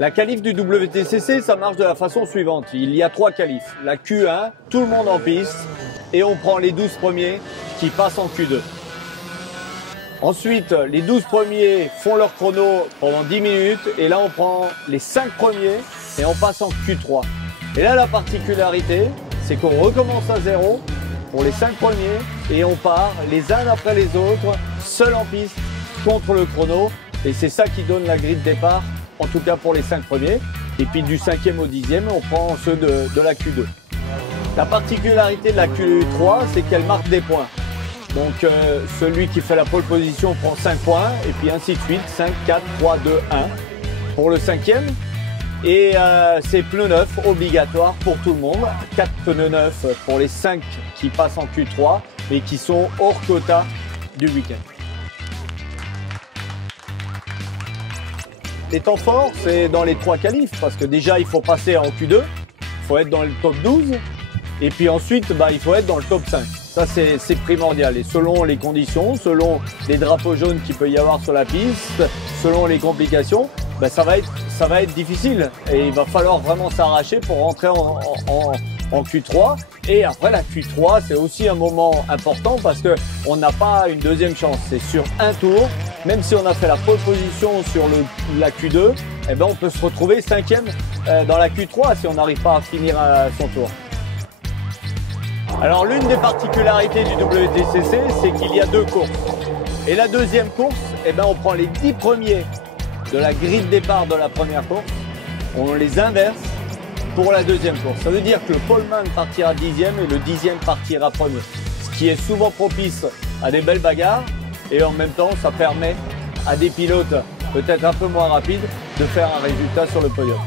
La qualif du WTCC, ça marche de la façon suivante. Il y a 3 qualifs. La Q1, tout le monde en piste, et on prend les 12 premiers qui passent en Q2. Ensuite, les 12 premiers font leur chrono pendant 10 minutes, et là on prend les 5 premiers et on passe en Q3. Et là la particularité, c'est qu'on recommence à zéro pour les 5 premiers, et on part les uns après les autres, seuls en piste, contre le chrono, et c'est ça qui donne la grille de départ, en tout cas pour les 5 premiers. Et puis du 5e au 10e, on prend ceux de la Q2. La particularité de la Q3, c'est qu'elle marque des points. Donc celui qui fait la pole position prend 5 points, et puis ainsi de suite, 5, 4, 3, 2, 1 pour le 5e. Et c'est pneus neufs obligatoires pour tout le monde. 4 pneus neufs pour les 5 qui passent en Q3 et qui sont hors quota du week-end. Les temps forts, c'est dans les 3 qualifs, parce que déjà il faut passer en Q2, il faut être dans le top 12, et puis ensuite il faut être dans le top 5. Ça c'est primordial, et selon les conditions, selon les drapeaux jaunes qu'il peut y avoir sur la piste, selon les complications, ça va être difficile, et il va falloir vraiment s'arracher pour rentrer en Q3. Et après la Q3, c'est aussi un moment important parce que on n'a pas une deuxième chance, c'est sur un tour. Même si on a fait la pole position sur la Q2, on peut se retrouver 5e dans la Q3 si on n'arrive pas à finir son tour. Alors l'une des particularités du WTCC, c'est qu'il y a 2 courses. Et la deuxième course, on prend les 10 premiers de la grille de départ de la première course, on les inverse pour la deuxième course. Ça veut dire que le poleman partira 10e et le 10e partira premier. Ce qui est souvent propice à des belles bagarres, et en même temps ça permet à des pilotes peut-être un peu moins rapides de faire un résultat sur le podium.